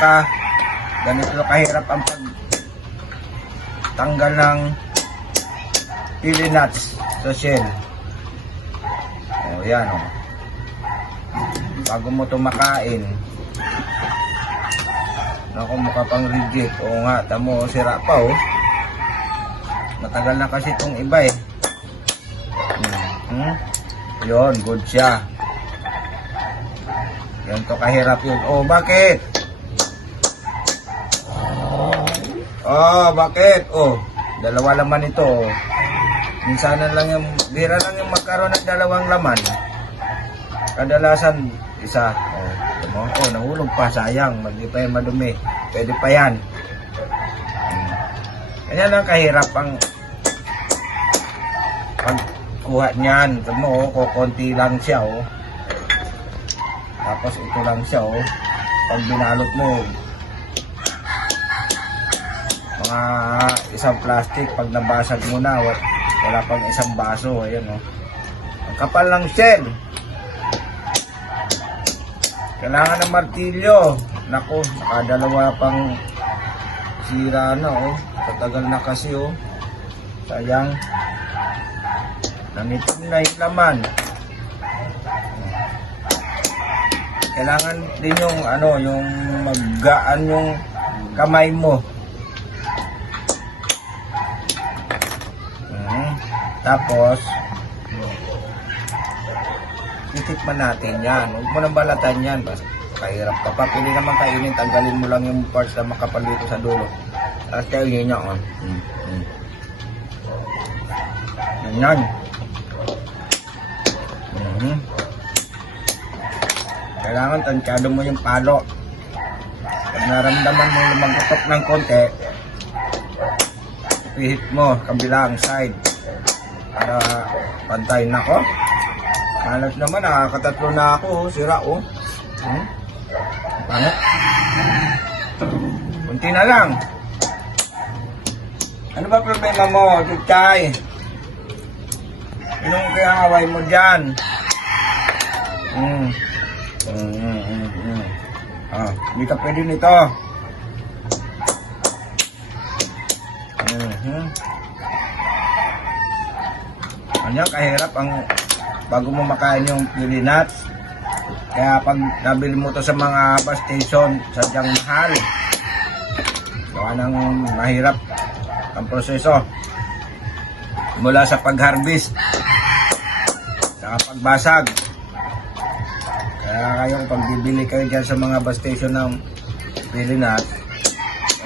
saka ganito kahirap ang pagtanggal ng pili nuts sa shell. O yan o. Bago mo ito makain. Ako mukha pang rigid. Oo nga, tamo, sira pa o. Matagal na kasi itong iba eh. Yun, good siya. Yan to kahirap yun. Oh, bakit? Oh, bakit? Oh, dalawa laman ito. Minsanan lang yung, bira lang yung magkaroon ng dalawang laman. Kadalasan, isa. Oh, nahulog pa, sayang. Hindi pa yan madumi. Pwede pa yan. Ganyan lang kahirap ang pagkuha niyan. Ito mo, konti lang siya, oh. Tapos ito lang siya, oh. Pag binalot mo, mga isang plastic, pag nabasag mo na, wala pang isang baso. Ayan, oh. Ang kapal ng shell. Kailangan ng martilyo. Naku, nakadalawa pang sira na, oh. Tatagal na kasi, oh. Sayang. Nangitim na yung laman. Kailangan din yung yung maggaan yung kamay mo. Tapos titikman natin yan. Huwag mo nang balatan yan. Basta kahirap ka pa. Pili naman kainin. Tanggalin mo lang yung parts na makapal dito sa dulo. Tapos kainin nyo. Ganyan. Kailangan tansyado mo yung palo. Pag naramdaman mo lumagutok ng konti, pihit mo kabilang side para pantay na ko. Halos naman nakakatatlo na ako, sira oh. Pangit. Kunti na lang. Ano ba problema mo, Tutay? Anong kaya away mo dyan? Hindi ka pwede nito. Ano kahirap ang bago mo makain yung pili nuts. Kaya pag nabili mo to sa mga bus station, sadyang mahal. Gawa ng mahirap ang proseso. Mula sa pag-harvest, saka pagbasag. Kaya kayong pag bibili kayo dyan sa mga bus station ng pili nuts,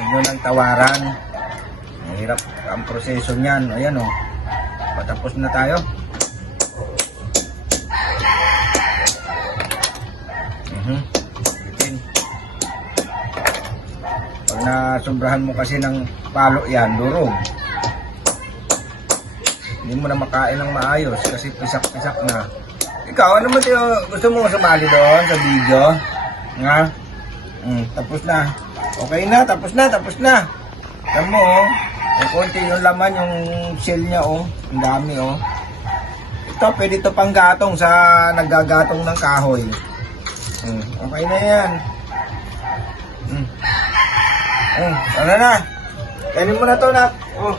huwag nyo lang tawaran. Mahirap ang proseso niyan. Ayan o. Patapos na tayo. Pag nasobrahan mo kasi ng palo yan, durog. Hindi mo na makain ng maayos kasi pisak-pisak na. Ikaw, ano mo gusto mo sumali doon sa video? Nga? Tapos na. Okay na, tapos na, tapos na. Alam mo, oh. Konti yung laman, yung shell niya, oh. Ang dami, oh. Ito, pwede ito pang gatong sa nagagatong ng kahoy. Okay na yan. Ano na? Kainin mo na to, nak. Oh.